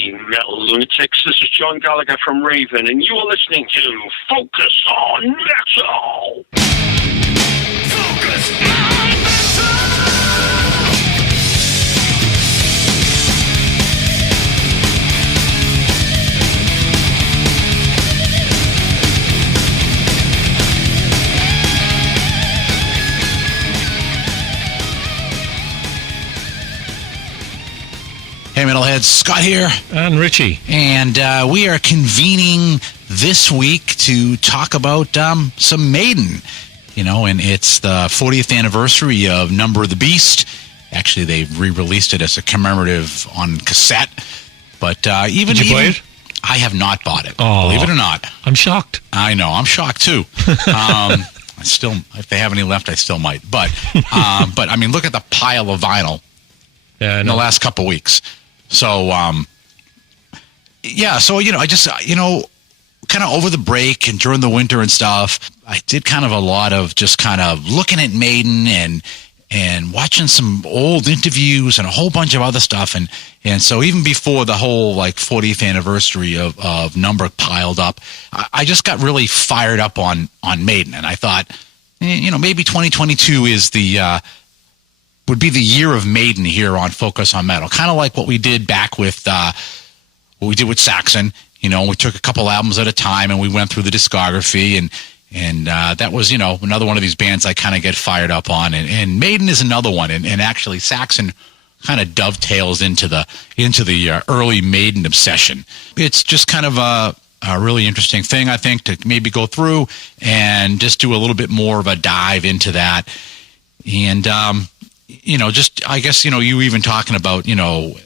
Hey, Metal Lunatics, this is John Gallagher from Raven, and you are listening to Focus on Metal! Focus on Metal! Hey, Metalheads, Scott here. And Richie. And we are convening this week to talk about some Maiden. You know, and it's the 40th anniversary of Number of the Beast. Actually, they re-released it as a commemorative on cassette. But even... Did you buy it? I have not bought it, Oh, believe it or not. I'm shocked. I know, I'm shocked too. I still, if they have any left, I still might. But I mean, look at the pile of vinyl in the last couple weeks. So, yeah, so, you know, I just, you know, kind of over the break and during the winter and stuff, I did kind of a lot of just kind of looking at Maiden and watching some old interviews and a whole bunch of other stuff. And so even before the whole, like, 40th anniversary of Number piled up, I just got really fired up on Maiden. And I thought, you know, maybe 2022 is would be the year of Maiden here on Focus on Metal. Kind of like what we did back with what we did with Saxon. You know, we took a couple albums at a time and we went through the discography, and that was, you know, another one of these bands I kind of get fired up on. And Maiden is another one, and actually Saxon kind of dovetails into the early Maiden obsession. It's just kind of a really interesting thing, I think, to maybe go through and just do a little bit more of a dive into that. And you know, just, I guess, you know, you even talking about, you know,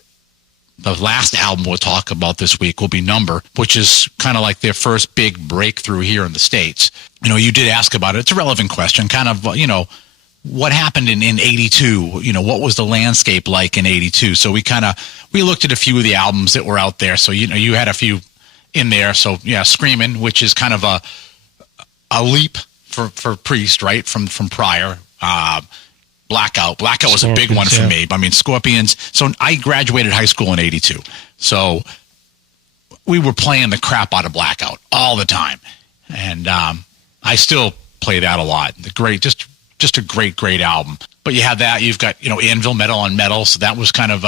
the last album we'll talk about this week will be Number, which is kind of like their first big breakthrough here in the States. You know, you did ask about it. It's a relevant question, kind of, you know, what happened in 82? You know, what was the landscape like in 82? So we looked at a few of the albums that were out there. So, you know, you had a few in there. So, yeah, Screamin', which is kind of a leap for Priest, right, from prior. Blackout was a big one for me. I mean, Scorpions. So I graduated high school in 82. So we were playing the crap out of Blackout all the time. And I still play that a lot. Just a great album. But you have that. You've got, you know, Anvil, Metal on Metal. So that was kind of,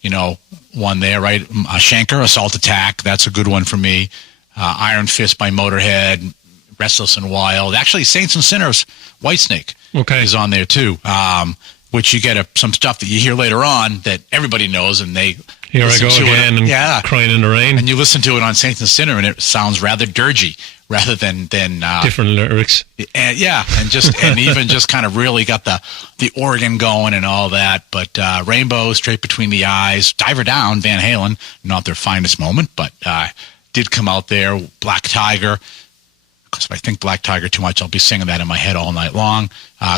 you know, one there, right? Schenker, Assault Attack. That's a good one for me. Iron Fist by Motorhead. Restless and Wild. Actually, Saints and Sinners, Whitesnake is on there too, which you get some stuff that you hear later on that everybody knows, and they Here I Go Again and Crying in the Rain. And you listen to it on Saints and Sinners, and it sounds rather dirgy rather than different lyrics. And even just kind of really got the organ going and all that. But Rainbow, Straight Between the Eyes, Diver Down, Van Halen, not their finest moment, but did come out there. Black Tiger. Because if I think Black Tiger too much, I'll be singing that in my head all night long.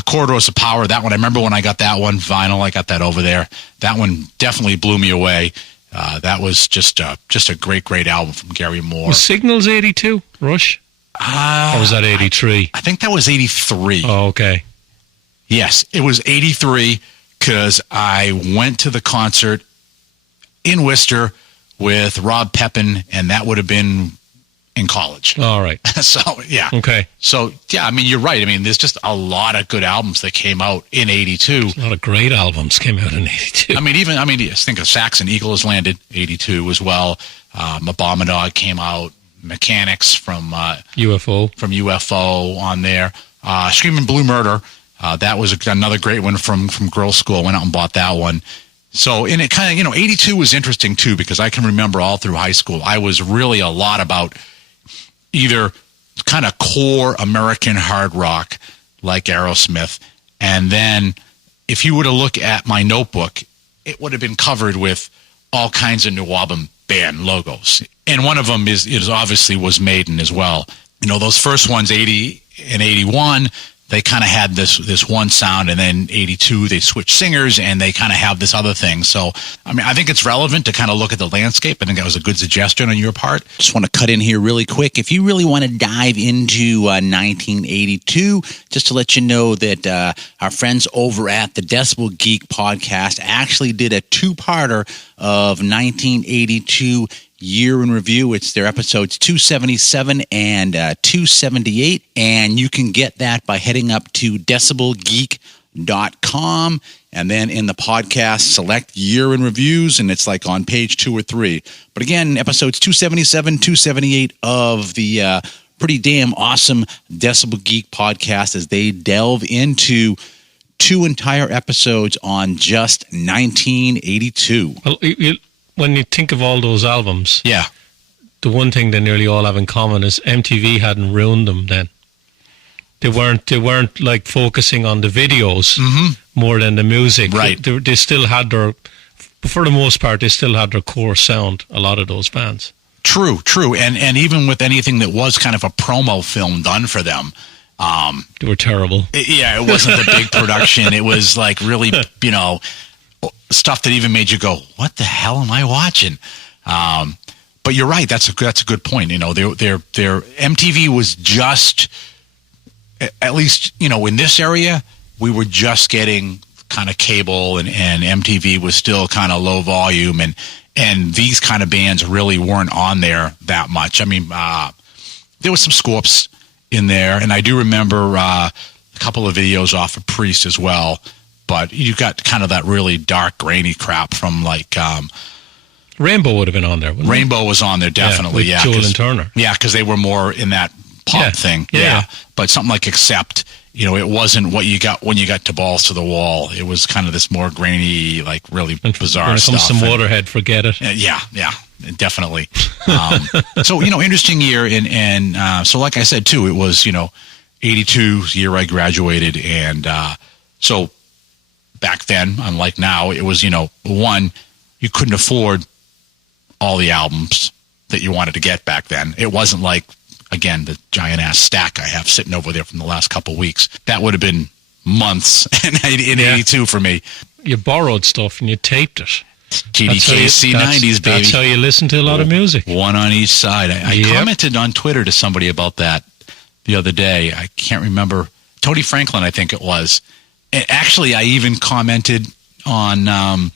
Corridors of Power, that one, I remember when I got that one, vinyl, I got that over there. That one definitely blew me away. That was just a great album from Gary Moore. Was Signals 82, Rush? Or was that 83? I think that was 83. Oh, okay. Yes, it was 83 because I went to the concert in Worcester with Rob Pepin, and that would have been in college. All right. So, yeah. Okay. So, yeah, I mean, you're right. I mean, there's just a lot of good albums that came out in 82. A lot of great albums came out in 82. I mean, just think of Saxon, Eagle Has Landed, 82 as well. Abominadog came out. Mechanics from UFO on there. Screaming Blue Murder. That was another great one from Girls' School. Went out and bought that one. So, and it kind of, you know, 82 was interesting too, because I can remember all through high school, I was really a lot about either kind of core American hard rock like Aerosmith. And then if you were to look at my notebook, it would have been covered with all kinds of new album band logos. And one of them is obviously was Maiden as well. You know, those first ones, 80 and 81, they kind of had this one sound, and then 82 they switched singers, and they kind of have this other thing. So, I mean, I think it's relevant to kind of look at the landscape. I think that was a good suggestion on your part. Just want to cut in here really quick. If you really want to dive into 1982, just to let you know that our friends over at the Decibel Geek podcast actually did a two-parter of 1982 year in review. It's their episodes 277 and 278, and you can get that by heading up to decibelgeek.com, and then in the podcast select year in reviews, and it's like on page 2 or 3. But again, episodes 277, 278 of the pretty damn awesome Decibel Geek podcast, as they delve into 2 entire episodes on just 1982. Well, when you think of all those albums, Yeah. the one thing they nearly all have in common is MTV hadn't ruined them then. They weren't like focusing on the videos more than the music. Right. They still had for the most part, they still had their core sound, a lot of those bands. True. And even with anything that was kind of a promo film done for them, They were terrible. it wasn't the big production. It was like really, stuff that even made you go, "What the hell am I watching?" But you're right. That's a good point. Their MTV was just, at least in this area, we were just getting kind of cable, and MTV was still kind of low volume, and these kind of bands really weren't on there that much. I mean, there was some Scorps in there, and I do remember a couple of videos off of Priest as well. But you got kind of that really dark, grainy crap from like Rainbow would have been on there, wouldn't Rainbow was on there, definitely. with Joel and Turner. Yeah, because they were more in that pop thing. Yeah. But something like Accept, it wasn't what you got when you got to Balls to the Wall. It was kind of this more grainy, like really bizarre when it comes stuff. to Motorhead, forget it. Yeah, definitely. So, interesting year. And so, like I said, too, it was, 82 year I graduated. And so back then, unlike now, it was, one, you couldn't afford all the albums that you wanted to get back then. It wasn't like, again, the giant ass stack I have sitting over there from the last couple of weeks. That would have been months in 82 for me. You borrowed stuff and you taped it. TDK C90s, baby. That's how you listen to a lot of music. One on each side. I commented on Twitter to somebody about that the other day. I can't remember. Tony Franklin, I think it was. And actually, I even commented on,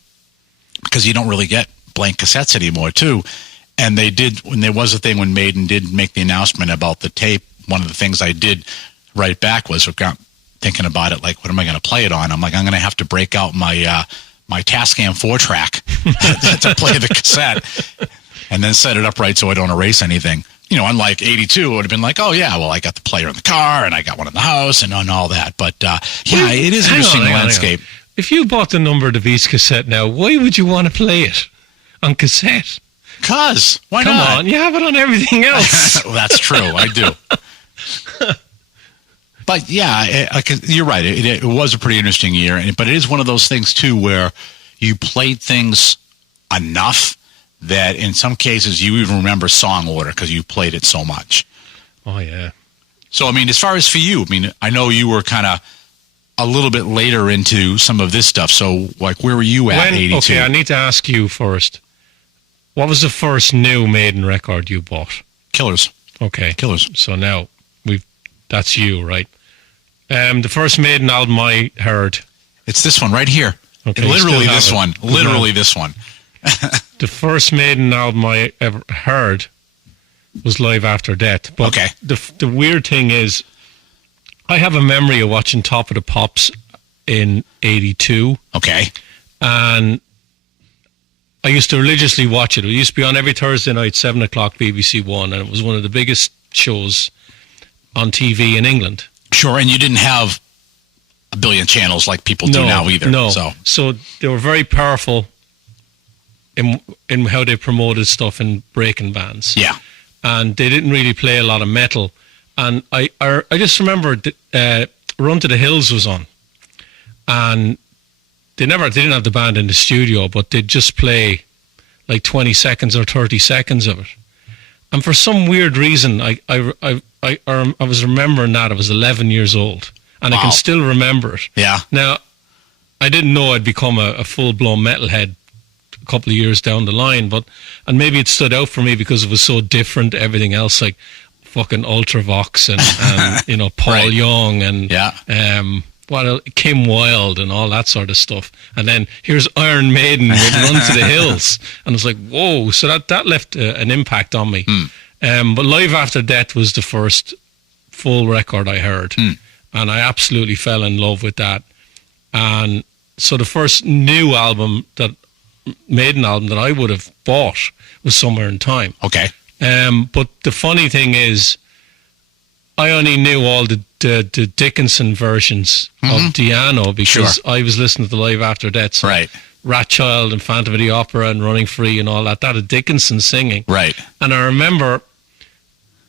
because you don't really get blank cassettes anymore, too. And they did, when there was a thing when Maiden did make the announcement about the tape, one of the things I did write back was thinking about it, like, what am I going to play it on? I'm like, I'm going to have to break out my Tascam 4-track to play the cassette and then set it up right so I don't erase anything. Unlike 82, it would have been like, oh, yeah, well, I got the player in the car and I got one in the house and all that. But, it is an interesting landscape. If you bought the Number of the Beast cassette now, why would you want to play it on cassette? Because, why Come not? on, you have it on everything else. Well, that's true, I do. But yeah, you're right. It was a pretty interesting year, but it is one of those things too where you played things enough that in some cases you even remember song order because you played it so much. Oh yeah. So I mean, as far as for you, I mean, I know you were kind of a little bit later into some of this stuff. So like, where were you at? 82? Okay, I need to ask you first. What was the first new Maiden record you bought? Killers. Okay, Killers. So now that's you, right? The first Maiden album I heard. It's this one right here. Okay, literally this one. Literally this one. The first Maiden album I ever heard was Live After Death. But okay. The weird thing is, I have a memory of watching Top of the Pops in 82. Okay. And I used to religiously watch it. It used to be on every Thursday night, 7 o'clock, BBC One, and it was one of the biggest shows on TV in England. Sure, and you didn't have a billion channels like people do now either. No, so they were very powerful in how they promoted stuff in breaking bands. Yeah. And they didn't really play a lot of metal. And I just remember Run to the Hills was on. And they didn't have the band in the studio, but they'd just play like 20 seconds or 30 seconds of it. And for some weird reason, I was remembering that. I was 11 years old. And I just remember and I Wow. can still remember it. Yeah. Now, I didn't know I'd become a full-blown metalhead a couple of years down the line, and maybe it stood out for me because it was so different to everything else, like fucking Ultravox and Paul Right. Young and Kim Wilde and all that sort of stuff. And then here's Iron Maiden with Run to the Hills. And I was like, whoa. So that left an impact on me. But Live After Death was the first full record I heard. And I absolutely fell in love with that. And so the first new Maiden album that I would have bought was Somewhere in Time. Okay. But the funny thing is, I only knew all the Dickinson versions of Diano because I was listening to the Live After Death. So Right. Rat Child and Phantom of the Opera and Running Free and all that. That had Dickinson singing. Right. And I remember,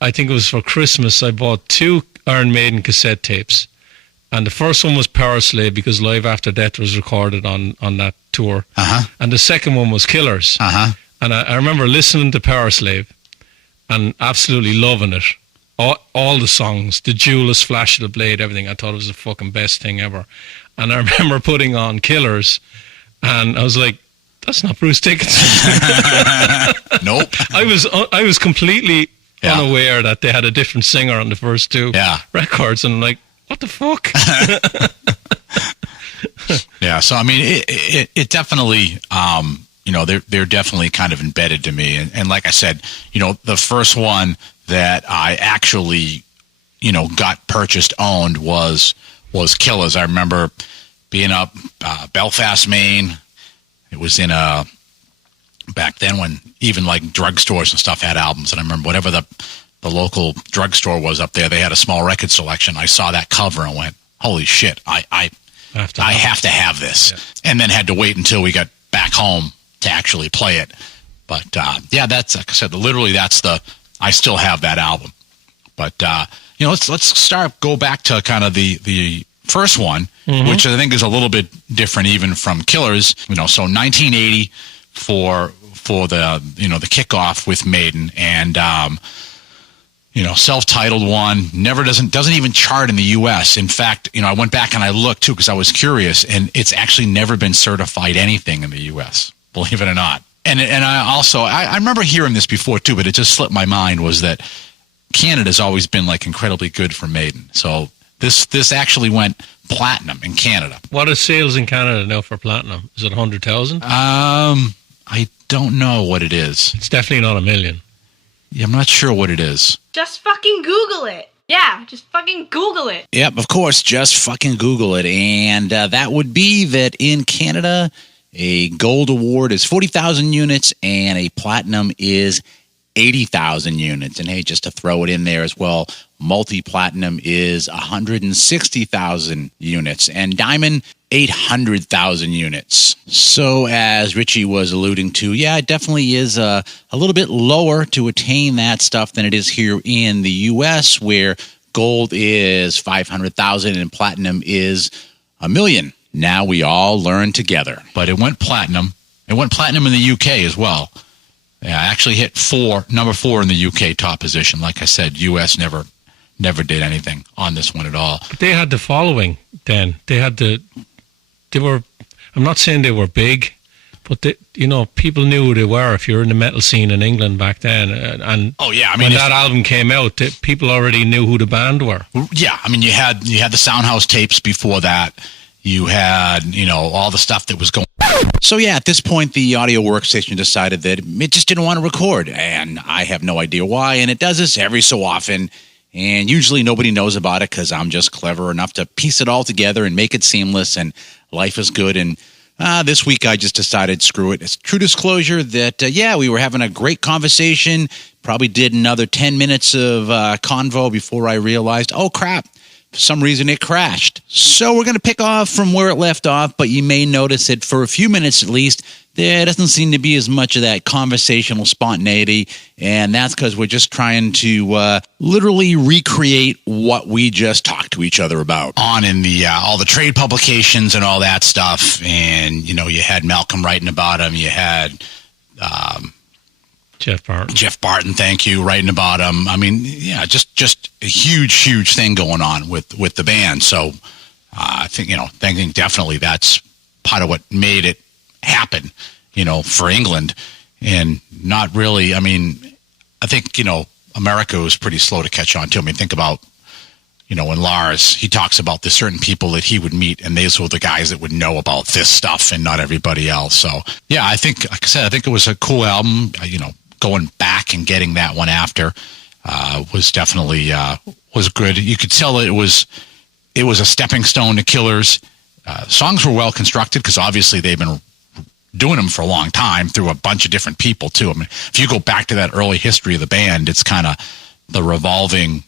I think it was for Christmas, I bought 2 Iron Maiden cassette tapes. And the first one was Power Slave because Live After Death was recorded on that tour. And the second one was Killers. And I remember listening to Power Slave and absolutely loving it. All the songs, the Jewelous, Flash of the Blade, everything. I thought it was the fucking best thing ever. And I remember putting on Killers, and I was like, "That's not Bruce Dickinson." Nope. I was completely unaware that they had a different singer on the first 2 records, and I'm like, "What the fuck?" Yeah. So I mean, it definitely, they're definitely kind of embedded to me, and like I said, the first one that I actually, got purchased, owned was Killers. I remember being up Belfast, Maine. It was in back then when even like drugstores and stuff had albums. And I remember whatever the local drugstore was up there, they had a small record selection. I saw that cover and went, holy shit, I have to have this. Yeah. And then had to wait until we got back home to actually play it. But that's, like I said, literally I still have that album. But let's go back to kind of the first one, which I think is a little bit different even from Killers. So 1980 for the the kickoff with Maiden, and self-titled one, doesn't even chart in the U.S. In fact, I went back and I looked too because I was curious, and it's actually never been certified anything in the U.S. Believe it or not. And I remember hearing this before too, but it just slipped my mind, was that Canada's always been like incredibly good for Maiden. So this actually went platinum in Canada. What are sales in Canada now for platinum? Is it 100,000? I don't know what it is. It's definitely not 1 million. Yeah, I'm not sure what it is. Just fucking Google it. Yeah, just fucking Google it. Yep, of course, just fucking Google it. And that would be that in Canada, a gold award is 40,000 units and a platinum is 80,000 units. And hey, just to throw it in there as well, multi-platinum is 160,000 units and diamond 800,000 units. So as Richie was alluding to, it definitely is a little bit lower to attain that stuff than it is here in the U.S., where gold is 500,000 and platinum is 1 million. Now we all learn together. But it went platinum. It went platinum in the UK as well. Yeah, I actually hit number 4 in the UK top position. Like I said, US never did anything on this one at all. But they had the following then. I'm not saying they were big, but people knew who they were if you're in the metal scene in England back then. And when that album came out, people already knew who the band were. Yeah, I mean, you had the Soundhouse tapes before that. You had, all the stuff that was going on. So, at this point, the audio workstation decided that it just didn't want to record. And I have no idea why. And it does this every so often. And usually nobody knows about it because I'm just clever enough to piece it all together and make it seamless. And life is good. And this week I just decided, screw it. It's true disclosure that, we were having a great conversation. Probably did another 10 minutes of convo before I realized, oh, crap. For some reason, it crashed. So we're going to pick off from where it left off, but you may notice that for a few minutes at least, there doesn't seem to be as much of that conversational spontaneity, and that's because we're just trying to literally recreate what we just talked to each other about on in the all the trade publications and all that stuff. And, you had Malcolm writing about him. You had Jeff Barton, thank you, writing about him. I mean, just just a huge thing going on with the band. So I think, thinking definitely that's part of what made it happen, for England. And not really, I think, America was pretty slow to catch on too. Think about, when Lars, he talks about the certain people that he would meet, and these were the guys that would know about this stuff and not everybody else. So, yeah, I think, like I said, I think it was a cool album. Going back and getting that one after was definitely was good. You could tell it was a stepping stone to Killers. Songs were well constructed because obviously they've been doing them for a long time through a bunch of different people too. If you go back to that early history of the band, it's kind of the revolving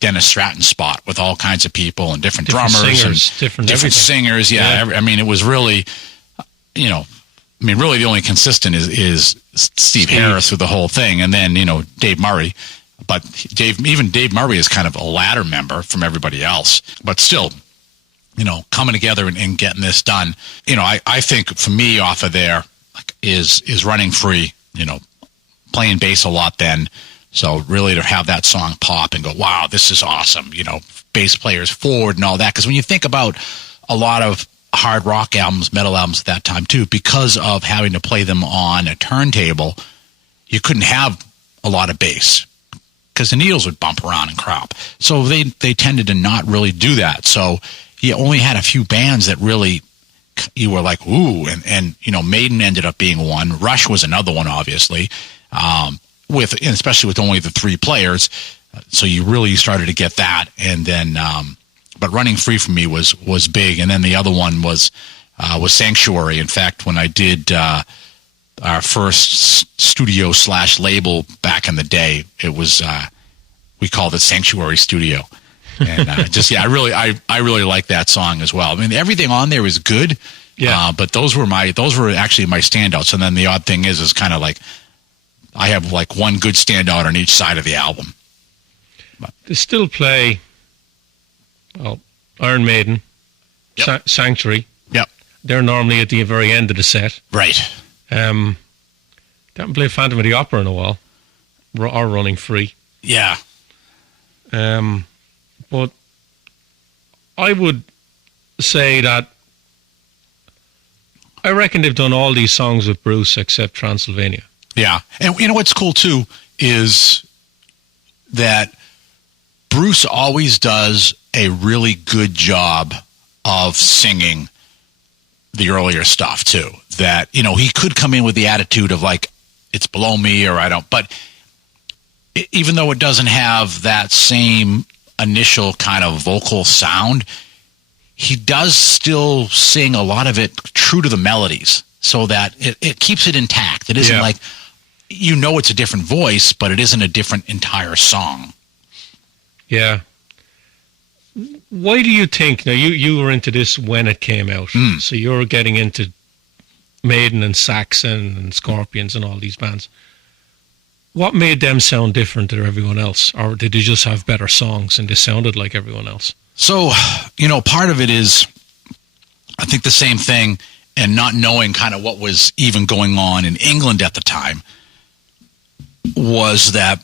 Dennis Stratton spot with all kinds of people and different drummers singers, and different singers. Yeah. It was really, really the only consistent is Steve Harris through the whole thing. And then, Dave Murray, but Dave Murray is kind of a ladder member from everybody else, but still, coming together and getting this done. I think for me off of there is Running Free, playing bass a lot then. So really to have that song pop and go, wow, this is awesome, bass players forward and all that. Because when you think about a lot of hard rock albums, metal albums at that time too, because of having to play them on a turntable, you couldn't have a lot of bass because the needles would bump around and crop. So they tended to not really do that. So you only had a few bands that really you were like, ooh, and Maiden ended up being one. Rush was another one, obviously. Especially with only the 3 players, so you really started to get that, and then, but Running Free for me was big, and then the other one was Sanctuary. In fact, when I did our first studio / label back in the day, it was we called it Sanctuary Studio, and I really like that song as well. Everything on there is good, but those were actually my standouts. And then the odd thing is kind of like, I have like one good standout on each side of the album. They still play, Iron Maiden, yep. Sanctuary. Yep. They're normally at the very end of the set. Right. They haven't played Phantom of the Opera in a while, or Running Free. Yeah. But I would say that I reckon they've done all these songs with Bruce except Transylvania. Yeah. And what's cool too is that Bruce always does a really good job of singing the earlier stuff too. That, he could come in with the attitude of like, it's below me or I don't, but even though it doesn't have that same initial kind of vocal sound, he does still sing a lot of it true to the melodies so that it keeps it intact. It isn't like, it's a different voice, but it isn't a different entire song. Yeah. Why do you think, now you were into this when it came out, so you're getting into Maiden and Saxon and Scorpions and all these bands. What made them sound different to everyone else? Or did they just have better songs and they sounded like everyone else? So, part of it is, I think the same thing, and not knowing kind of what was even going on in England at the time, was that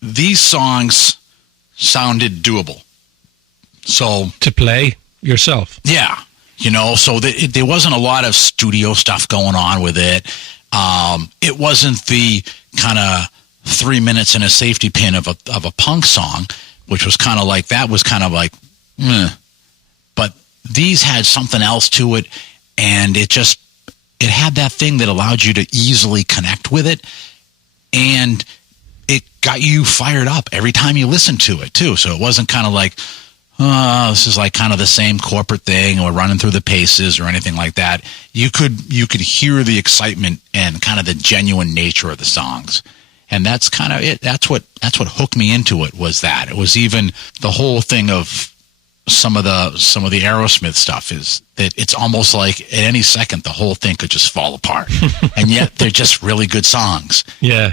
these songs sounded doable. So to play yourself. Yeah. So there wasn't a lot of studio stuff going on with it. It wasn't the kind of 3 minutes and a safety pin of a punk song, which was kind of like, that was kind of like, but these had something else to it. And it had that thing that allowed you to easily connect with it. And it got you fired up every time you listened to it too. So it wasn't kind of like, this is like kind of the same corporate thing or running through the paces or anything like that. You could hear the excitement and kind of the genuine nature of the songs. And that's kind of it. That's what hooked me into it, was that. It was even the whole thing of some of the Aerosmith stuff is that it's almost like at any second the whole thing could just fall apart, and yet they're just really good songs. Yeah.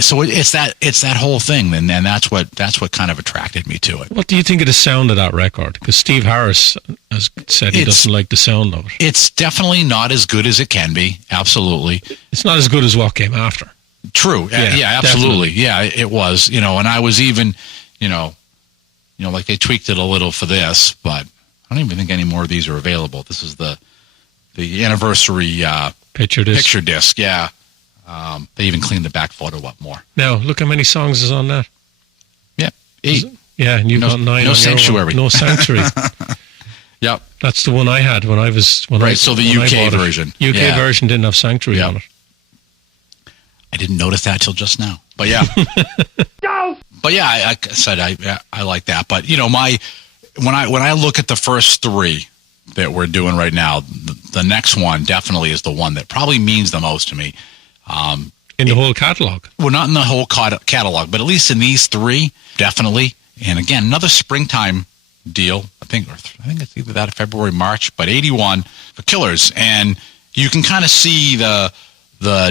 So it's that whole thing, and that's what kind of attracted me to it. What do you think of the sound of that record? Because Steve Harris has said he doesn't like the sound of it. It's definitely not as good as it can be. Absolutely. It's not as good as what came after. True. Yeah, absolutely. Definitely. Yeah, it was. And I was even, like they tweaked it a little for this, but I don't even think any more of these are available. This is the anniversary picture disc. Yeah. They even cleaned the back photo up more. Now, look how many songs is on that. Yeah, 8. Yeah, and you've got 9 no on Sanctuary. No Sanctuary. Yep. That's the one I had when I was... So the UK version. UK version didn't have Sanctuary on it. I didn't notice that till just now. But yeah. But yeah, I said I like that. But, when I look at the first 3 that we're doing right now, the next one definitely is the one that probably means the most to me. In the whole catalog? Well, not in the whole catalog, but at least in these 3, definitely. And again, another springtime deal. I think it's either that or February, March, but 81 for Killers. And you can kind of see the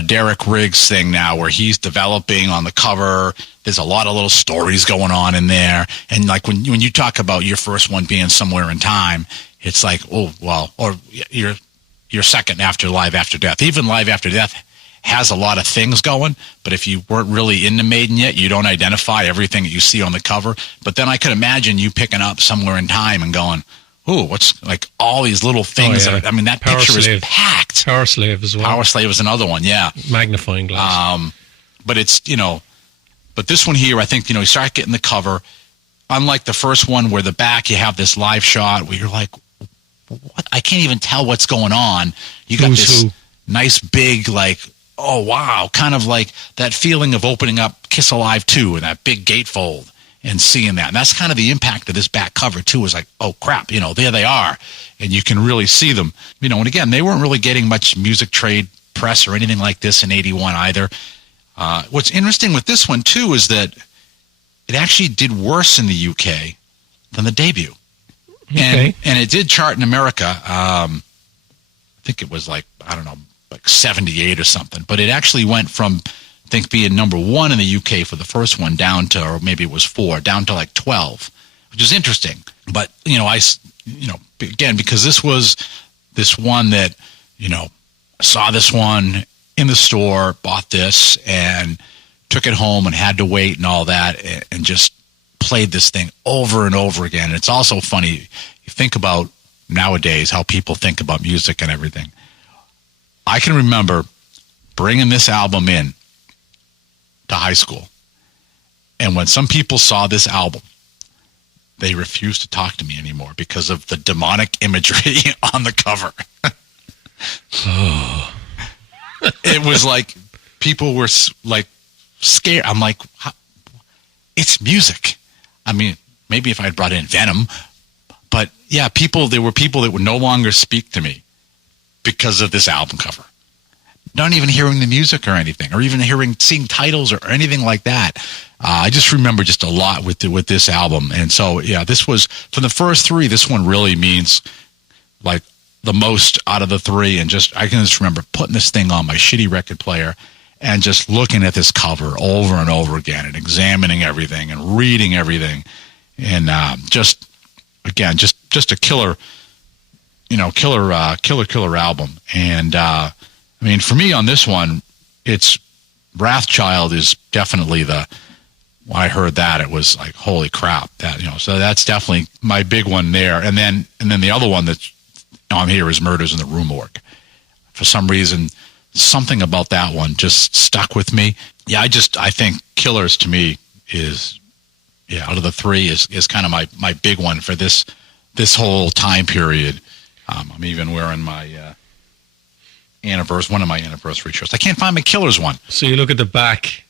Derek Riggs thing now where he's developing on the cover. There's a lot of little stories going on in there. And like when you talk about your first one being Somewhere in Time, it's like, oh, well, or your second after Live After Death. Even Live After Death has a lot of things going, but if you weren't really into Maiden yet, you don't identify everything that you see on the cover. But then I could imagine you picking up Somewhere in Time and going, ooh, what's like all these little things. Oh, yeah. That Power picture Slave. is packed. Power Slave as well. Power Slave is another one, yeah. Magnifying glass. But it's, but this one here, I think, you start getting the cover. Unlike the first one where the back you have this live shot where you're like, what? I can't even tell what's going on. You got this nice big, like, oh, wow, kind of like that feeling of opening up Kiss Alive 2 and that big gatefold and seeing that. And that's kind of the impact of this back cover, too, is like, oh, crap, there they are. And you can really see them. And again, they weren't really getting much music trade press or anything like this in 81 either. What's interesting with this one, too, is that it actually did worse in the UK than the debut. Okay. And it did chart in America. I think it was like 78 or something. But it actually went from, I think, being number 1 in the UK for the first one down to, or maybe it was 4, down to like 12, which is interesting. But, again, because this was this one that, saw this one in the store, bought this, and took it home and had to wait and all that, and just played this thing over and over again. And it's also funny, you think about nowadays how people think about music and everything. I can remember bringing this album in to high school, and when some people saw this album, they refused to talk to me anymore because of the demonic imagery on the cover. It was like people were like scared. I'm like, it's music. I mean, maybe if I had brought in Venom, but yeah, there were people that would no longer speak to me because of this album cover. Not even hearing the music or anything, or even seeing titles or anything like that. I just remember just a lot with this album. And so, yeah, this was, from the first 3, this one really means like the most out of the 3. And I can just remember putting this thing on my shitty record player and just looking at this cover over and over again and examining everything and reading everything. And just a killer album. And I mean, for me on this one, it's Wrathchild is definitely when I heard that, it was like, holy crap, so that's definitely my big one there. And then the other one that's on here is Murders in the Rue Morgue. For some reason, something about that one just stuck with me. Yeah, I think Killers to me is, out of the 3 is kind of my big one for this whole time period. I'm even wearing my one of my anniversary shirts. I can't find my Killers one. So you look at the back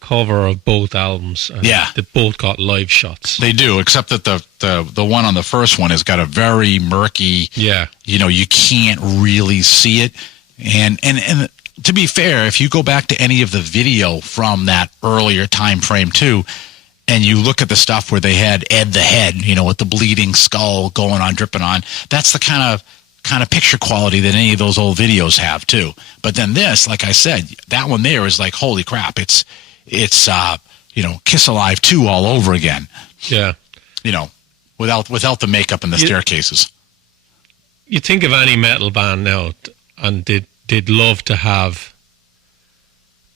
cover of both albums, and they both got live shots. They do, except that the one on the first one has got a very murky. Yeah, you can't really see it. And to be fair, if you go back to any of the video from that earlier time frame too, and you look at the stuff where they had Ed the Head, with the bleeding skull going on, dripping on, that's the kind of picture quality that any of those old videos have too. But then this, like I said, that one there is like, holy crap, it's Kiss Alive 2 all over again. Yeah. Without the makeup and the staircases. You think of any metal band now, and they'd love to have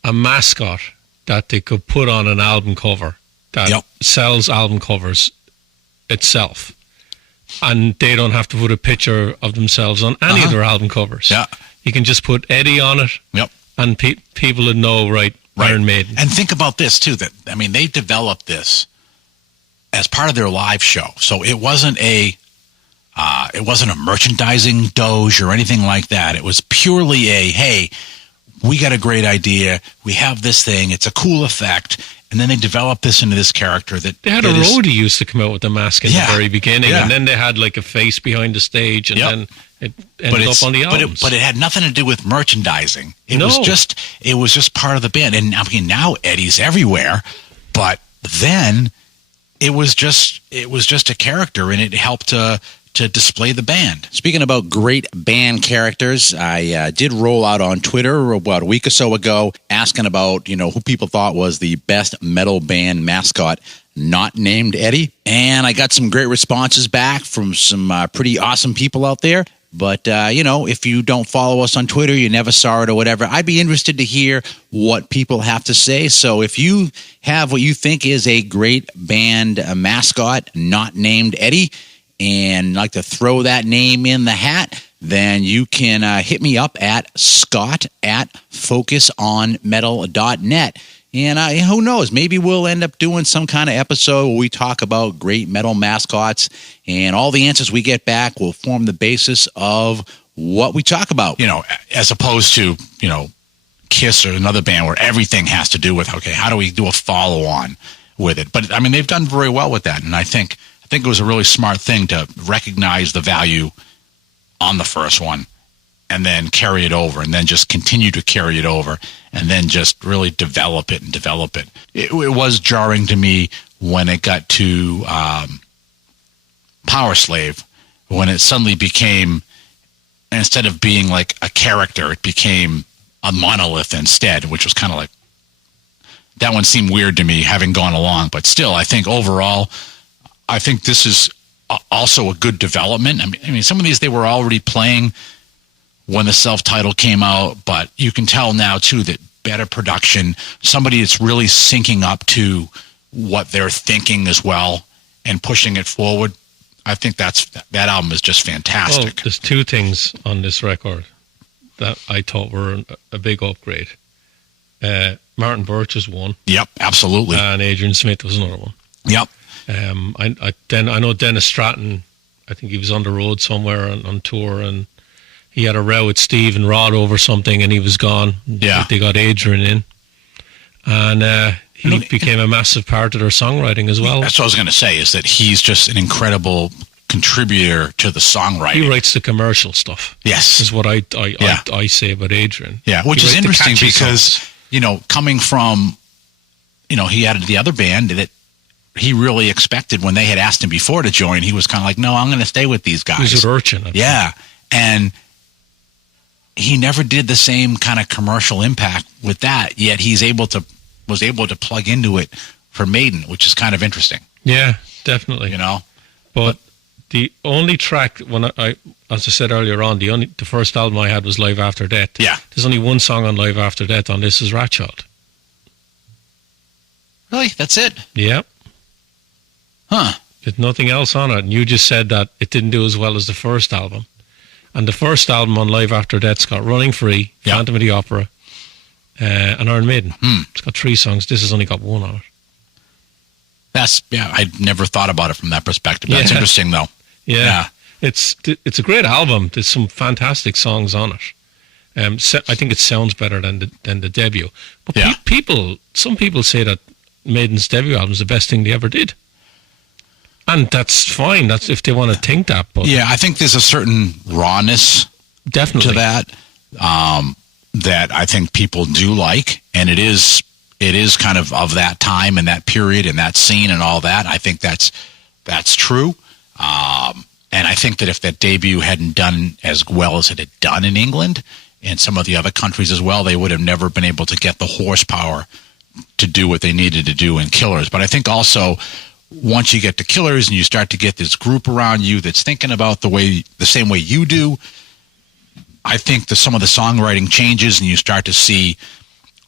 a mascot that they could put on an album cover that sells album covers itself. And they don't have to put a picture of themselves on any of their album covers. Yeah. You can just put Eddie on it. Yep. And people would know, right, Iron Maiden. And think about this, too. They developed this as part of their live show. So it wasn't a merchandising doge or anything like that. It was purely hey, we got a great idea. We have this thing. It's a cool effect. And then they developed this into this character that they had a roadie used to come out with the mask in the very beginning, and then they had like a face behind the stage, and then it ended up on the albums. But it had nothing to do with merchandising. It was just part of the band. And I mean, now Eddie's everywhere, but then it was just a character, and it helped to display the band. Speaking about great band characters, I did roll out on Twitter about a week or so ago asking about, who people thought was the best metal band mascot not named Eddie. And I got some great responses back from some pretty awesome people out there. But, if you don't follow us on Twitter, you never saw it or whatever, I'd be interested to hear what people have to say. So if you have what you think is a great band mascot not named Eddie, and like to throw that name in the hat, then you can hit me up at scott@focusonmetal.net. And who knows, maybe we'll end up doing some kind of episode where we talk about great metal mascots, and all the answers we get back will form the basis of what we talk about. As opposed to, Kiss or another band where everything has to do with, okay, how do we do a follow-on with it? But, I mean, they've done very well with that, and I think it was a really smart thing to recognize the value on the first one and then carry it over and then just continue to carry it over and then just really develop it. It was jarring to me when it got to Power Slave, when it suddenly became, instead of being like a character, it became a monolith instead, which was kind of like, that one seemed weird to me having gone along. But still, I think overall, I think this is also a good development. I mean, some of these they were already playing when the self-title came out, but you can tell now, too, that better production, somebody that's really syncing up to what they're thinking as well and pushing it forward. I think that album is just fantastic. Well, there's two things on this record that I thought were a big upgrade. Martin Birch is one. Yep, absolutely. And Adrian Smith was another one. Yep. I know Dennis Stratton, I think he was on the road somewhere on tour, and he had a row with Steve and Rod over something, and he was gone. Yeah. They got Adrian in. And he became a massive part of their songwriting as well. That's what I was going to say, is that he's just an incredible contributor to the songwriting. He writes the commercial stuff. Yes. Is what I say about Adrian. Yeah, which is interesting because, coming from, he had the other band that he really expected when they had asked him before to join. He was kind of like, no, I'm going to stay with these guys. He was an urchin. Yeah. And he never did the same kind of commercial impact with that, yet was able to plug into it for Maiden, which is kind of interesting. Yeah, definitely. But the only track, as I said earlier on, the first album I had was Live After Death. Yeah. There's only one song on Live After Death on this is Ratchild. Really? That's it? Yeah. Huh. There's nothing else on it. And you just said that it didn't do as well as the first album. And the first album on Live After Death's got Running Free, Phantom of the Opera, and Iron Maiden. It's got 3 songs. This has only got 1 on it. I'd never thought about it from that perspective. That's interesting, though. Yeah. It's a great album. There's some fantastic songs on it. I think it sounds better than the debut. But some people say that Maiden's debut album is the best thing they ever did. And that's fine. That's if they want to think that. But yeah, I think there's a certain rawness definitely to that that I think people do like, and it is kind of that time and that period and that scene and all that. I think that's true. And I think that if that debut hadn't done as well as it had done in England and some of the other countries as well, they would have never been able to get the horsepower to do what they needed to do in Killers. But I think also, once you get to Killers and you start to get this group around you that's thinking about the same way you do, I think that some of the songwriting changes and you start to see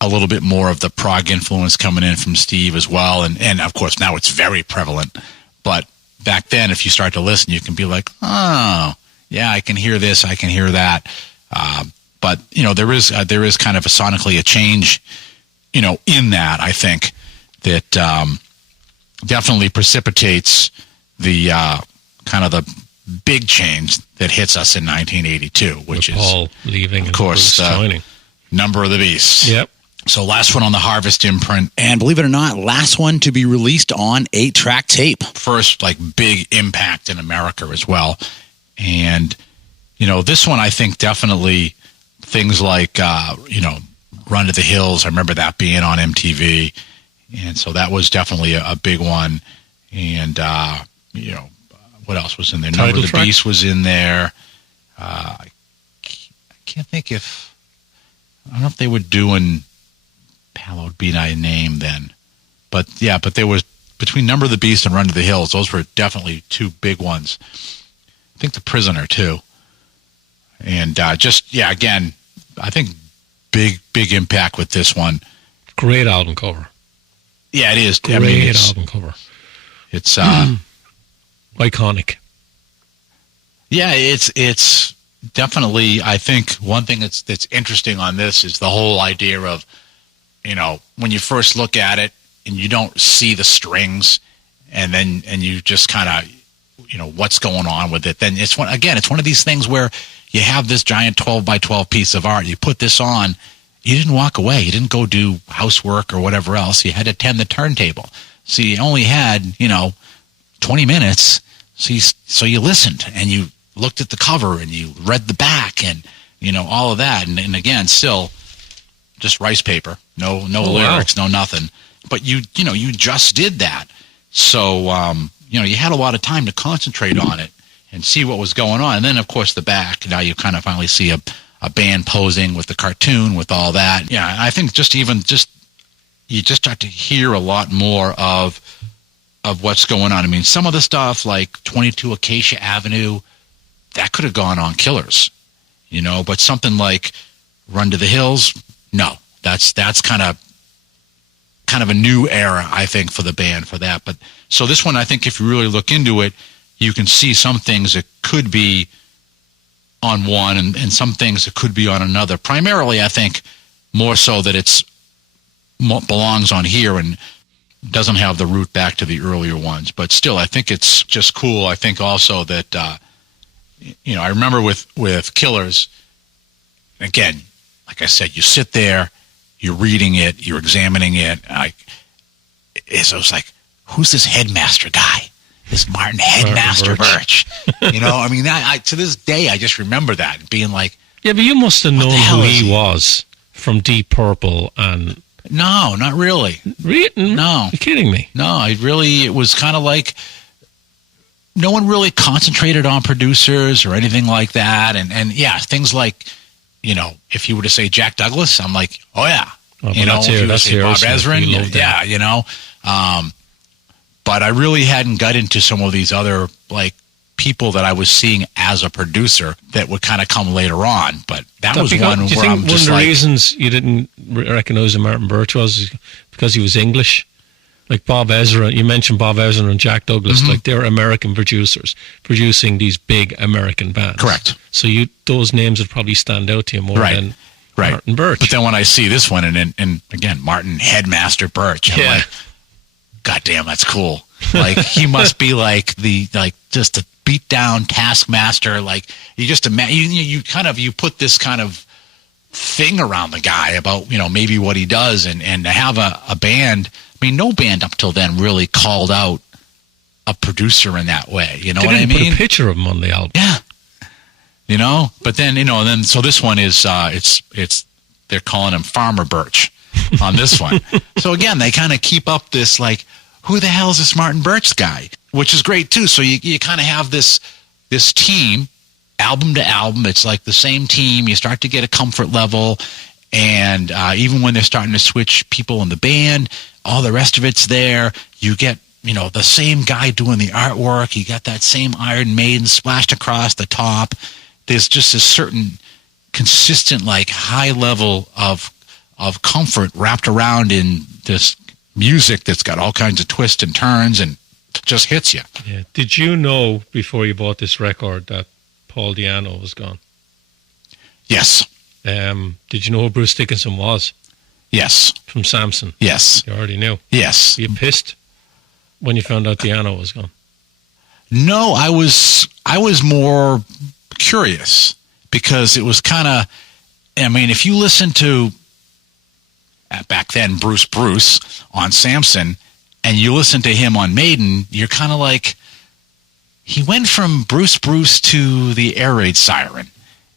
a little bit more of the prog influence coming in from Steve as well. And of course, now it's very prevalent. But back then, if you start to listen, you can be like, oh, yeah, I can hear this, I can hear that. But, there is kind of sonically a change, in that, I think, that definitely precipitates the kind of the big change that hits us in 1982, which With is Paul leaving, of course, Bruce joining. Number of the Beast. Yep. So last one on the Harvest imprint. And believe it or not, last one to be released on 8-track tape. First, big impact in America as well. And, this one, I think definitely things like, Run to the Hills. I remember that being on MTV. And so that was definitely a big one. And, what else was in there? Number of the Beast was in there. I can't think if, I don't know if they were doing Hallowed Be Thy Name then. But there was, between Number of the Beast and Run to the Hills, those were definitely two big ones. I think The Prisoner, too. And again, I think big impact with this one. Great album cover. Yeah, it is. Great album cover. It's iconic. Yeah, it's definitely, I think one thing that's interesting on this is the whole idea of, when you first look at it and you don't see the strings and you just kind of, what's going on with it, then it's one of these things where you have this giant 12 by 12 piece of art. You put this on, you didn't walk away. You didn't go do housework or whatever else. You had to tend the turntable. So you only had, 20 minutes. So you listened and you looked at the cover and you read the back and, all of that. And again, still just rice paper, no lyrics, no nothing. But you just did that. So, you had a lot of time to concentrate on it and see what was going on. And then, of course, the back. Now you kind of finally see a band posing with the cartoon, with all that. Yeah, I think you just start to hear a lot more of what's going on. I mean, some of the stuff like 22 Acacia Avenue, that could have gone on Killers, but something like Run to the Hills, no. That's kind of a new era, I think, for the band for that. But so this one, I think if you really look into it, you can see some things that could be on one and some things that could be on another. Primarily, I think, more so that it's belongs on here and doesn't have the root back to the earlier ones. But still, I think it's just cool. I think also that, I remember with Killers, again, like I said, you sit there, you're reading it, you're examining it. It was like, who's this Headmaster guy? This Martin Headmaster Birch. I mean, to this day, I just remember that being like, yeah, but you must have known who he was from Deep Purple and. No, not really. No. You're kidding me. No, it was kind of like no one really concentrated on producers or anything like that. And yeah, things like, if you were to say Jack Douglas, I'm like, oh yeah. Oh, that's if you were to say Bob Ezrin, yeah, but I really hadn't got into some of these other people that I was seeing as a producer that would kind of come later on. But that was one where I'm just one of the reasons you didn't recognize who Martin Birch was because he was English. Like Bob Ezra, you mentioned Bob Ezra and Jack Douglas, they're American producers producing these big American bands. Correct. So those names would probably stand out to you more than Martin Birch. But then when I see this one, and again, Martin Headmaster Birch, I'm like, God damn, that's cool. He must be just a beat down taskmaster. You just imagine, you put this kind of thing around the guy about, maybe what he does and to have a band. I mean, no band up till then really called out a producer in that way. You know what I mean? They didn't put a picture of him on the album. Yeah. But then, so this one is, they're calling him Farmer Birch on this one. So again, they kind of keep up this, who the hell is this Martin Birch guy? Which is great too. So you kind of have this team, album to album. It's like the same team. You start to get a comfort level. And even when they're starting to switch people in the band, all the rest of it's there. You get, the same guy doing the artwork. You got that same Iron Maiden splashed across the top. There's just a certain consistent, high level of of comfort wrapped around in this music that's got all kinds of twists and turns and just hits you. Yeah. Did you know before you bought this record that Paul Di'Anno was gone? Yes. Did you know who Bruce Dickinson was? Yes. From Samson? Yes. You already knew? Yes. Were you pissed when you found out Di'Anno was gone? No, I was more curious because it was kind of, I mean, if you listen to back then Bruce on Samson and you listen to him on Maiden, you're kind of like, he went from Bruce to the air raid siren.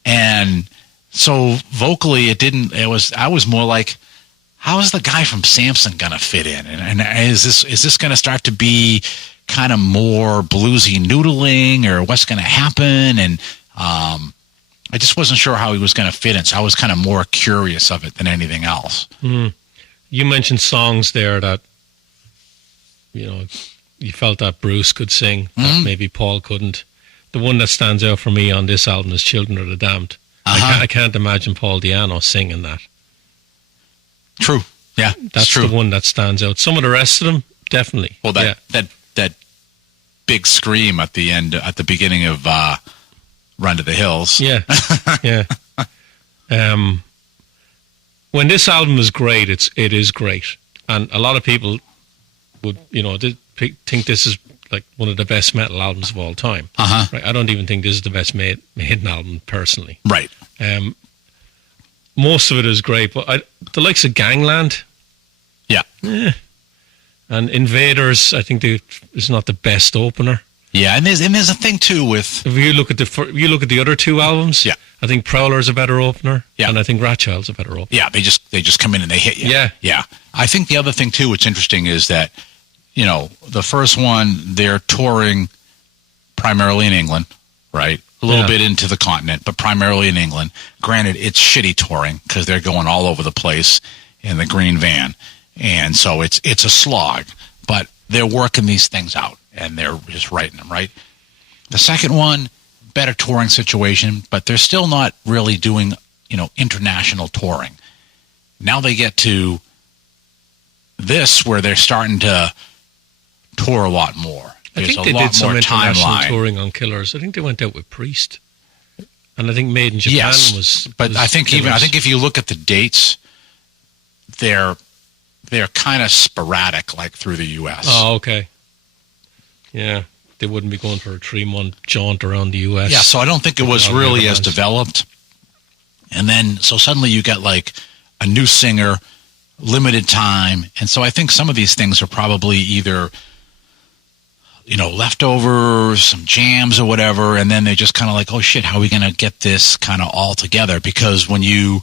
And so vocally I was more like, how is the guy from Samson going to fit in? And is this going to start to be kind of more bluesy noodling, or what's going to happen? And I just wasn't sure how he was going to fit in. So I was kind of more curious of it than anything else. Mm. You mentioned songs there that, you felt that Bruce could sing, that maybe Paul couldn't. The one that stands out for me on this album is Children of the Damned. I can't imagine Paul Di'Anno singing that. True. Yeah, that's true. The one that stands out. Some of the rest of them, definitely. Well, that big scream at the end, at the beginning of Run to the Hills. Yeah, yeah. When this album is great, it is great, and a lot of people would think this is like one of the best metal albums of all time. Right? I don't even think this is the best Maiden album personally. Right. Most of it is great, but the likes of Gangland, and Invaders, I think is not the best opener. Yeah, and there's a thing too with, if you look at the other two albums, I think Prowler's a better opener, and I think Ratchild's a better opener. Yeah, they just come in and they hit you. Yeah. I think the other thing too, what's interesting is that, the first one, they're touring primarily in England, right? A little bit into the continent, but primarily in England. Granted, it's shitty touring because they're going all over the place in the green van. And so it's a slog, but they're working these things out and they're just writing them, right? The second one, better touring situation, but they're still not really doing, international touring. Now they get to this where they're starting to tour a lot more. I think they did some international touring on Killers. I think they went out with Priest, and I think Maiden Japan was. But I think Killers. I think if you look at the dates, they're kind of sporadic, like through the U.S. Oh, okay. Yeah, they wouldn't be going for a 3-month jaunt around the U.S. Yeah, so I don't think it was really as developed. And then so suddenly you get like a new singer, limited time, and so I think some of these things are probably either, leftovers, some jams or whatever, and then they're just kind of like, oh shit, how are we going to get this kind of all together? Because when you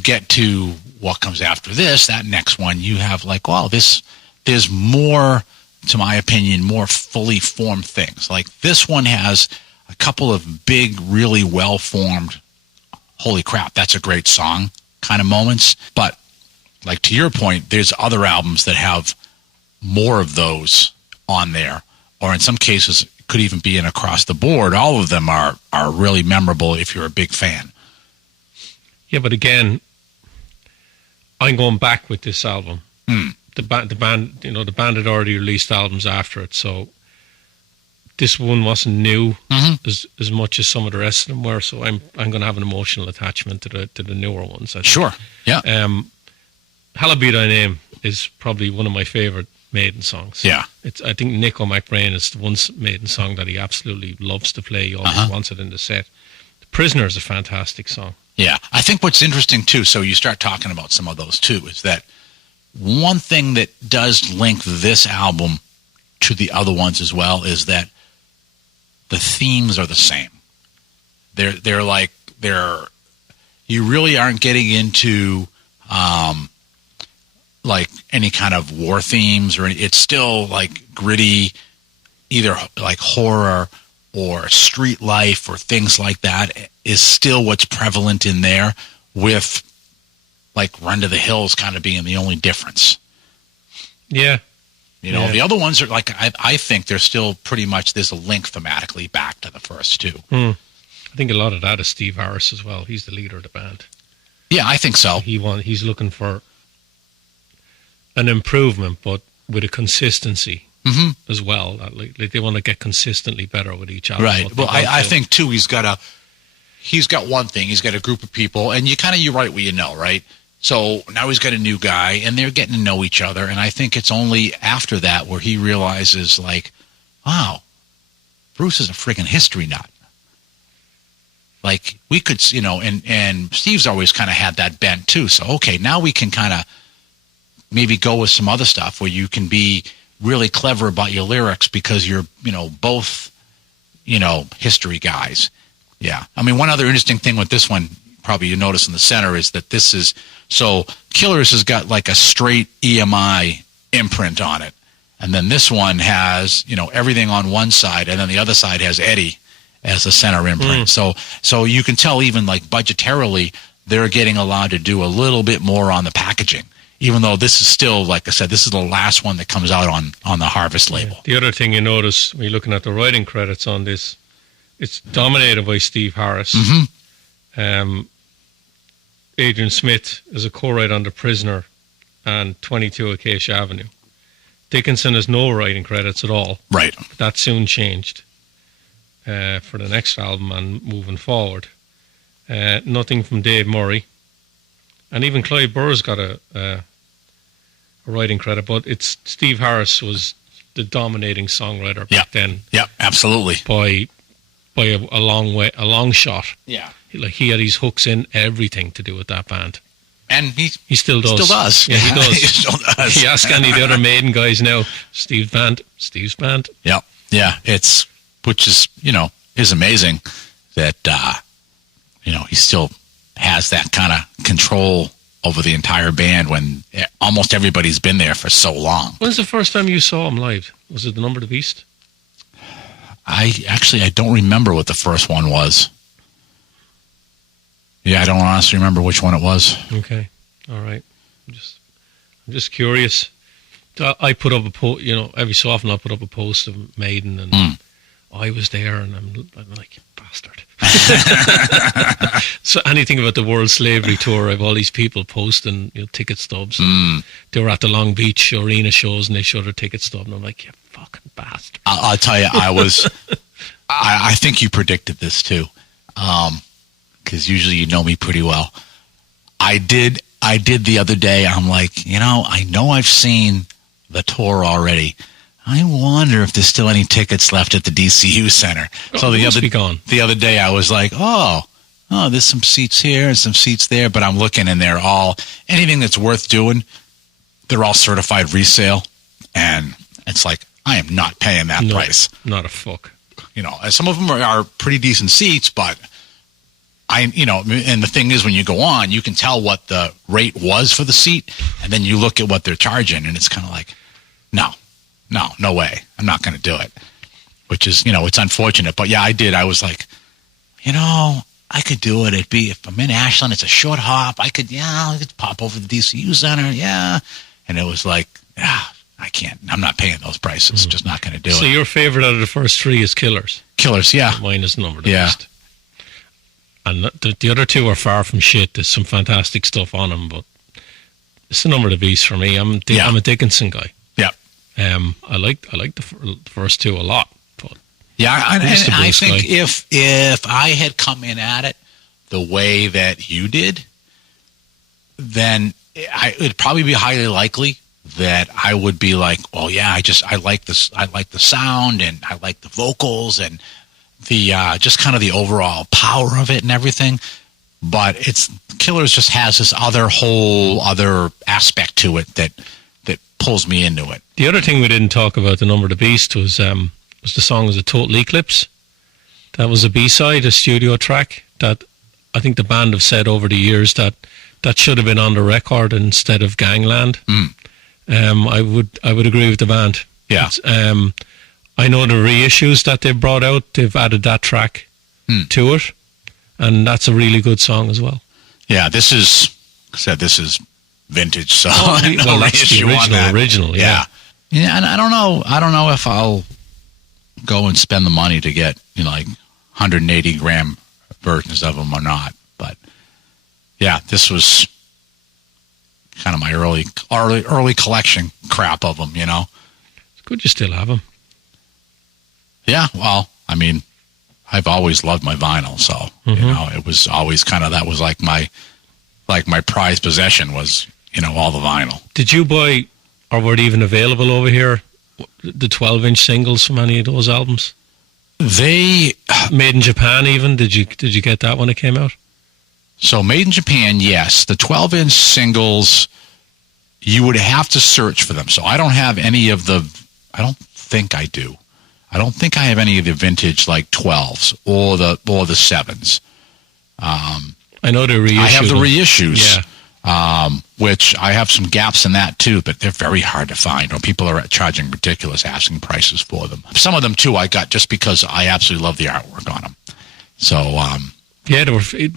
get to what comes after this, that next one, you have like, wow, there's more, to my opinion, more fully formed things. Like this one has a couple of big, really well-formed, holy crap, that's a great song kind of moments. But like to your point, there's other albums that have more of those on there, or in some cases could even be in across the board. All of them are really memorable if you're a big fan. Yeah, but again, I'm going back with this album. The band, the band had already released albums after it, so this one wasn't new as much as some of the rest of them were. So I'm going to have an emotional attachment to the newer ones. I think. Sure. Yeah. Hallowed Be Thy Name is probably one of my favorite Maiden songs. Yeah. I think Nico McBrain is the one Maiden song that he absolutely loves to play. He always wants it in the set. The Prisoner is a fantastic song. Yeah. I think what's interesting too, so you start talking about some of those too, is that one thing that does link this album to the other ones as well is that the themes are the same. They're like you really aren't getting into like any kind of war themes or it's still like gritty, either like horror or street life or things like that is still what's prevalent in there, with like Run to the Hills kind of being the only difference. Yeah. The other ones are like, I think they're still pretty much, there's a link thematically back to the first two. I think a lot of that is Steve Harris as well. He's the leader of the band. Yeah, I think so. He's looking for an improvement, but with a consistency as well. Like they want to get consistently better with each other. Right. Well, I think too. He's got one thing. He's got a group of people, and you write what you know, right? So now he's got a new guy, and they're getting to know each other. And I think it's only after that where he realizes, like, wow, Bruce is a friggin' history nut. Like, we could, and Steve's always kind of had that bent too. So, okay, now we can kind of maybe go with some other stuff where you can be really clever about your lyrics because you're, both, history guys. Yeah. I mean, one other interesting thing with this one, probably you notice in the center, is that this is, so Killers has got like a straight EMI imprint on it. And then this one has, everything on one side, and then the other side has Eddie as the center imprint. So you can tell even like budgetarily, they're getting allowed to do a little bit more on the packaging, even though this is still, like I said, this is the last one that comes out on the Harvest label. The other thing you notice when you're looking at the writing credits on this, it's dominated by Steve Harris. Adrian Smith is a co-write on The Prisoner and 22 Acacia Avenue. Dickinson has no writing credits at all. Right. But that soon changed for the next album and moving forward. Nothing from Dave Murray. And even Clive Burr's got a writing credit, but it's Steve Harris was the dominating songwriter back then. Yeah, absolutely. By a long shot. Yeah. Like, he had his hooks in everything to do with that band. And he still does. Still does. Yeah, he does. He still does. You ask any of the other Maiden guys now, Steve's band. Yeah. Yeah. Which is, is amazing that, he still has that kind of control over the entire band when almost everybody's been there for so long. When's the first time you saw him live? Was it The Number of the Beast? I don't remember what the first one was. Yeah, I don't honestly remember which one it was. Okay, all right. I'm just curious. I put up a post, every so often I put up a post of Maiden, and I was there, and I'm like, you bastard. So anything about the World Slavery Tour, I have all these people posting ticket stubs. They were at the Long Beach arena shows, and they showed their ticket stub, and I'm like, you fucking bastard. I'll tell you, I think you predicted this too. Because usually you know me pretty well. I did the other day. I'm like, I know I've seen the tour already. I wonder if there's still any tickets left at the DCU Center. So the other day I was like, oh, there's some seats here and some seats there, but I'm looking and they're all, anything that's worth doing, they're all certified resale. And it's like, I am not paying that price. Not a fuck. Some of them are pretty decent seats, but and the thing is, when you go on, you can tell what the rate was for the seat, and then you look at what they're charging, and it's kind of like, no way. I'm not going to do it, which is, it's unfortunate. But yeah, I did. I was like, I could do it. If I'm in Ashland, it's a short hop. I could pop over to the DCU Center. Yeah. And it was like, I can't. I'm not paying those prices. Just not going to do it. So your favorite out of the first three is Killers? Killers, yeah. Mine is Number of the Beast. And the other two are far from shit. There's some fantastic stuff on them, but it's The Number of the Beast for me. I'm a Dickinson guy. Yeah. I like the first two a lot. But yeah, and I think if I had come in at it the way that you did, then it'd probably be highly likely that I would be like, oh yeah, I like this. I like the sound, and I like the vocals, and the just kind of the overall power of it and everything. But Killers just has this whole other aspect to it that pulls me into it. The other thing we didn't talk about The Number of the Beast was the song was a Total Eclipse. That was a B-side, a studio track that I think the band have said over the years that should have been on the record instead of Gangland. I would agree with the band. Yeah. I know the reissues that they've brought out, they've added that track to it, and that's a really good song as well. Yeah, this is vintage, so well, that's the original, yeah. Yeah, and I don't know if I'll go and spend the money to get 180 gram versions of them or not, but yeah, this was kind of my early collection crap of them, you know. It's good you still have them. Yeah, well, I mean, I've always loved my vinyl, so you know, it was always kind of, that was like my prized possession was, you know, all the vinyl. Did you buy, or were they even available over here, the 12-inch singles from any of those albums? They Made in Japan even? Did you get that when it came out? So Made in Japan, yes. The 12-inch singles, you would have to search for them. So I don't have any of the, I don't think I do. I don't think I have any of the vintage like 12s or the 7s. I know they're reissued. I have the reissues. Yeah. Which I have some gaps in that too, but they're very hard to find. Or people are charging ridiculous asking prices for them. Some of them too I got just because I absolutely love the artwork on them. So, yeah,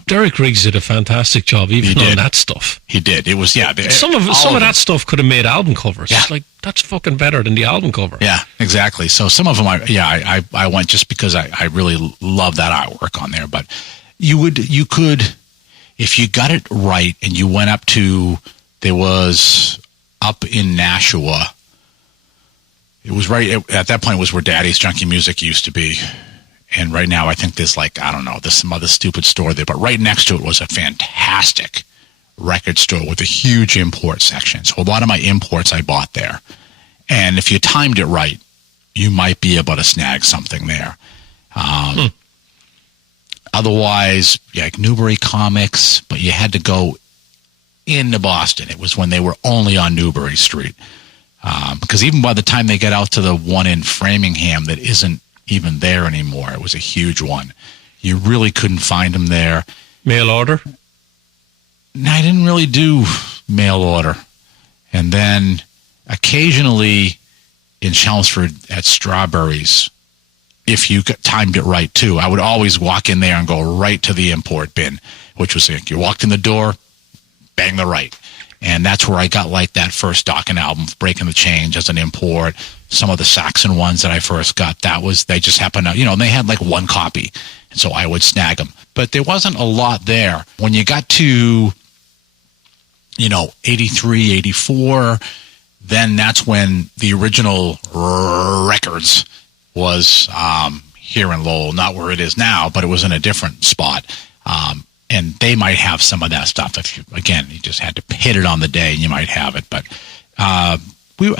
Derek Riggs did a fantastic job even on that stuff. He did. It was, yeah. Some of that stuff could have made album covers. Yeah. Like, that's fucking better than the album cover. Yeah, exactly. So some of them, I went just because I really love that artwork on there. But you could, if you got it right and you went up to, there was up in Nashua. It was right at that point was where Daddy's Junkie Music used to be. And right now I think there's like, I don't know, there's some other stupid store there. But right next to it was a fantastic record store with a huge import section. So a lot of my imports I bought there. And if you timed it right, you might be able to snag something there. Otherwise, like Newbury Comics, but you had to go into Boston. It was when they were only on Newbury Street. Because even by the time they get out to the one in Framingham that isn't even there anymore, it was a huge one. You really couldn't find them there. Mail order? No, I didn't really do mail order. And then occasionally in Chelmsford at Strawberries, if you timed it right too, I would always walk in there and go right to the import bin, which was like you walked in the door, bang the right. And that's where I got like that first Dokken album, Breaking the Change, as an import. Some of the Saxon ones that I first got, they just happened to, they had like one copy. And so I would snag them. But there wasn't a lot there. When you got to, 83, 84, then that's when the original records was here in Lowell, not where it is now, but it was in a different spot. And they might have some of that stuff. If you just had to hit it on the day, and you might have it. But I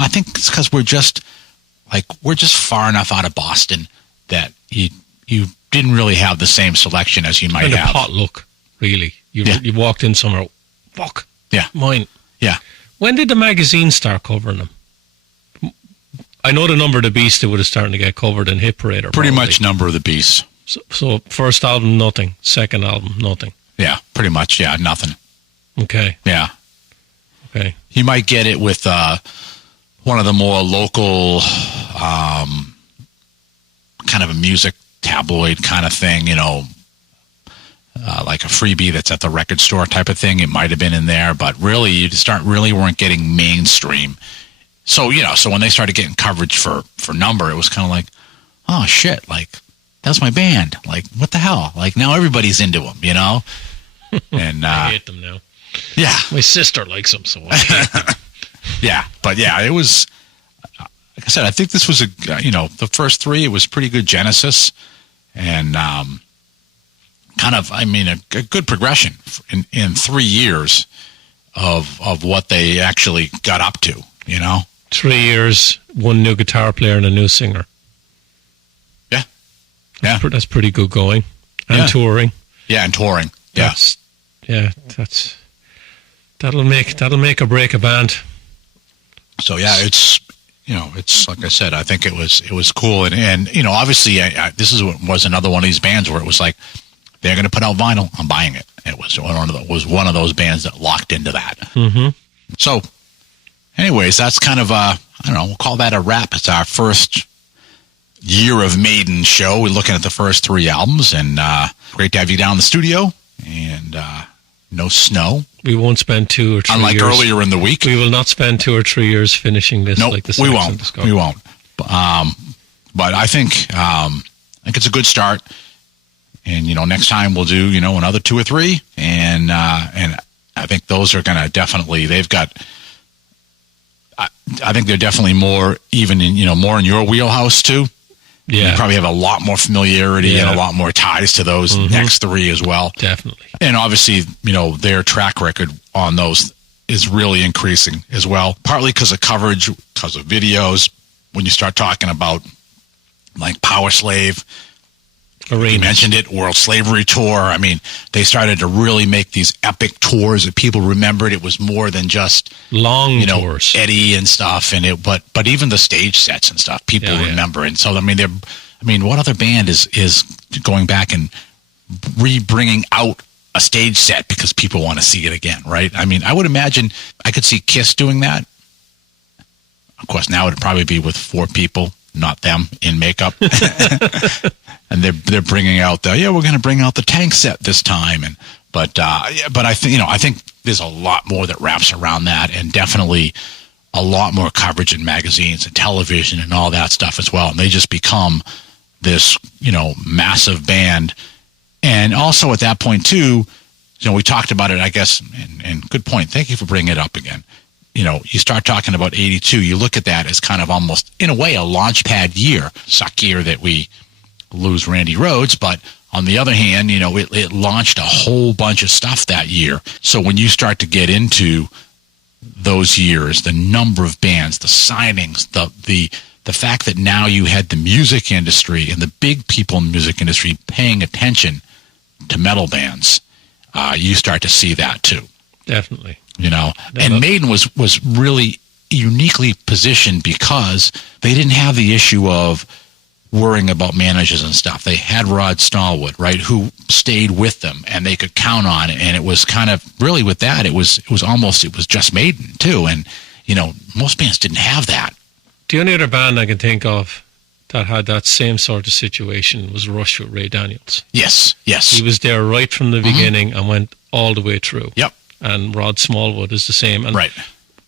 think it's because we're just far enough out of Boston that you didn't really have the same selection as you might kind have. Of potluck, really. You walked in somewhere. Fuck. Yeah. Mine. Yeah. When did the magazine start covering them? I know the Number of the Beast, it would have started to get covered in Hit Parade. Pretty much Number of the Beast. So first album, nothing. Second album, nothing. Yeah, pretty much. Yeah, nothing. Okay. Yeah. Okay. You might get it with one of the more local kind of a music tabloid kind of thing, like a freebie that's at the record store type of thing. It might have been in there, but really you weren't getting mainstream. So, so when they started getting coverage for Number, it was kind of like, oh shit, like that's my band. Like, what the hell? Like now everybody's into them, And I hate them now. Yeah. My sister likes them, so I hate them. Yeah, but yeah, it was, like I said, I think this was the first three, it was pretty good Genesis, and kind of, a good progression in 3 years of what they actually got up to, 3 years, one new guitar player and a new singer. Yeah. Yeah. That's pretty good going. And touring. Yeah, and touring. Yeah. That'll make or break a band. So yeah, it's like I said, I think it was cool, and obviously this was another one of these bands where it was like they're going to put out vinyl, I'm buying it. It was one of those bands that locked into that. Mm-hmm. So, anyways, that's kind of we'll call that a wrap. It's our first year of Maiden show. We're looking at the first 3 albums, and great to have you down in the studio, and no snow. We won't spend 2 or 3 Unlike years. earlier in the week. We will not spend 2 or 3 years finishing this. Nope, like the we Saxon won't. discography. We won't. But I think it's a good start. And next time we'll do another 2 or 3, and I think those are going to definitely. They've got. I think they're definitely more even in more in your wheelhouse too. Yeah. You probably have a lot more familiarity and a lot more ties to those next 3 as well. Definitely. And obviously, their track record on those is really increasing as well, partly because of coverage, because of videos. When you start talking about like Power Slave, Arenas. you mentioned it, World Slavery Tour. I mean, they started to really make these epic tours that people remembered. It was more than just long tours, Eddie and stuff, and but even the stage sets and stuff people remember. And so what other band is going back and bringing out a stage set because people want to see it again, right? I mean, I would imagine I could see Kiss doing that. Of course, now it'd probably be with 4 people, not them, in makeup. And they're bringing out we're going to bring out the tank set this time, but I think there's a lot more that wraps around that, and definitely a lot more coverage in magazines and television and all that stuff as well. And they just become this massive band. And also at that point too, we talked about it, I guess, and good point. Thank you for bringing it up again. You start talking about 82, you look at that as kind of almost, in a way, a launch pad year. Suck year that we lose Randy Rhoads, but on the other hand, it launched a whole bunch of stuff that year. So when you start to get into those years, the number of bands, the signings, the fact that now you had the music industry and the big people in the music industry paying attention to metal bands, you start to see that too. Definitely. And Maiden was really uniquely positioned because they didn't have the issue of worrying about managers and stuff. They had Rod Stallwood, right, who stayed with them, and they could count on it. And it was kind of really with that, it was just Maiden too. And most bands didn't have that. The only other band I can think of that had that same sort of situation was Rush with Ray Daniels. Yes. He was there right from the beginning and went all the way through. Yep. And Rod Smallwood is the same. And right.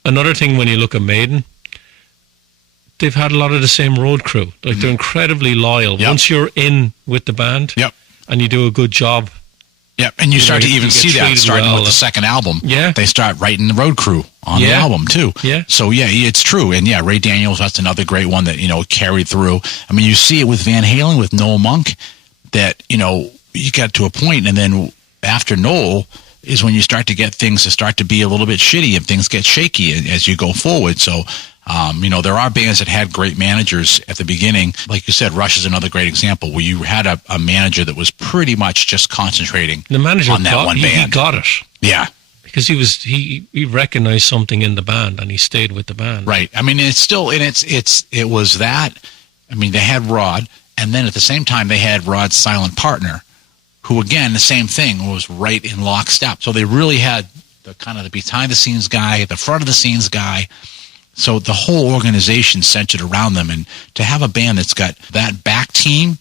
Another thing, when you look at Maiden, they've had a lot of the same road crew. Like they're incredibly loyal. Yep. Once you're in with the band, and you do a good job. Yep, and you start to even see that starting with the second album. Yeah. They start writing the road crew on the album too. Yeah. So it's true. And Ray Daniels, that's another great one that, carried through. I mean, you see it with Van Halen, with Noel Monk, that, you got to a point, and then after Noel is when you start to get things that start to be a little bit shitty and things get shaky as you go forward. So, there are bands that had great managers at the beginning. Like you said, Rush is another great example where you had a manager that was pretty much just concentrating the manager on that one band. He got it. Yeah. Because he recognized something in the band and he stayed with the band. Right. I mean, it was that. I mean, they had Rod, and then at the same time they had Rod's silent partner, who again, the same thing, was right in lockstep. So they really had the kind of the behind the scenes guy, the front of the scenes guy. So the whole organization centered around them, and to have a band that's got that back team,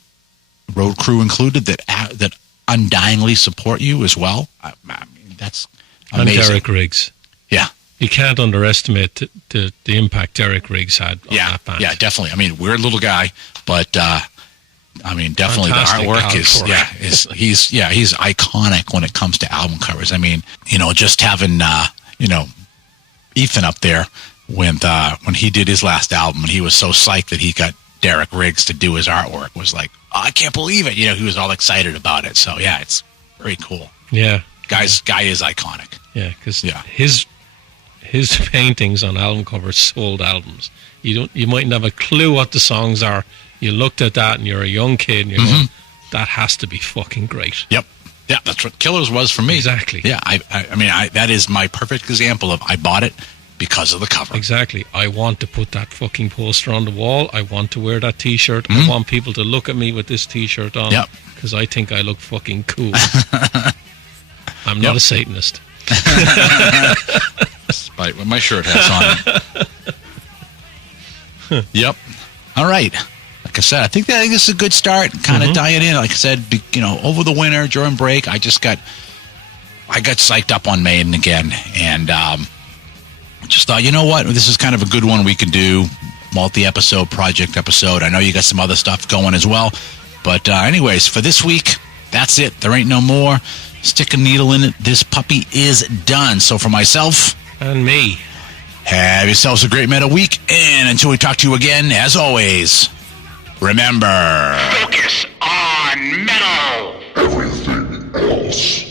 road crew included, that undyingly support you as well. I mean, that's amazing. And Derek Riggs. Yeah. You can't underestimate the impact Derek Riggs had on that band. Yeah, definitely. I mean, weird little guy, but definitely fantastic the artwork he's iconic when it comes to album covers. I mean, just having Ethan up there when he did his last album, and he was so psyched that he got Derek Riggs to do his artwork, was like, oh, I can't believe it. He was all excited about it. So yeah, it's very cool. Yeah. Guy is iconic. Yeah, because his paintings on album covers sold albums. You mightn't have a clue what the songs are. You looked at that and you're a young kid and you're going, that has to be fucking great. Yep. Yeah, that's what Killers was for me. Exactly. Yeah, I mean, that is my perfect example of I bought it because of the cover. Exactly. I want to put that fucking poster on the wall. I want to wear that T-shirt. I want people to look at me with this T-shirt on. Yep. Because I think I look fucking cool. I'm not a Satanist. Despite what my shirt has on. Yep. All right. Like I said, I think this is a good start. Kind of tie it in. Like I said, over the winter during break, I got psyched up on Maiden again, and just thought, you know what, this is kind of a good one we can do, multi-episode, project episode. I know you got some other stuff going as well, but anyways, for this week, That's it. There ain't no more. Stick a needle in it. This puppy is done. So for myself and me, have yourselves a great metal week. And until we talk to you again, as always, remember, Focus on metal. Everything else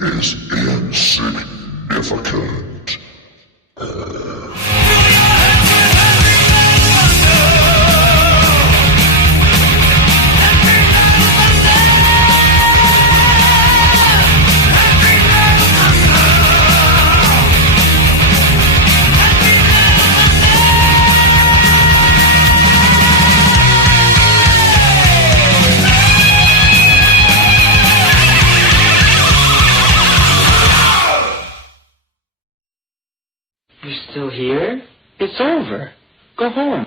is insignificant. You're still here? It's over. Go home.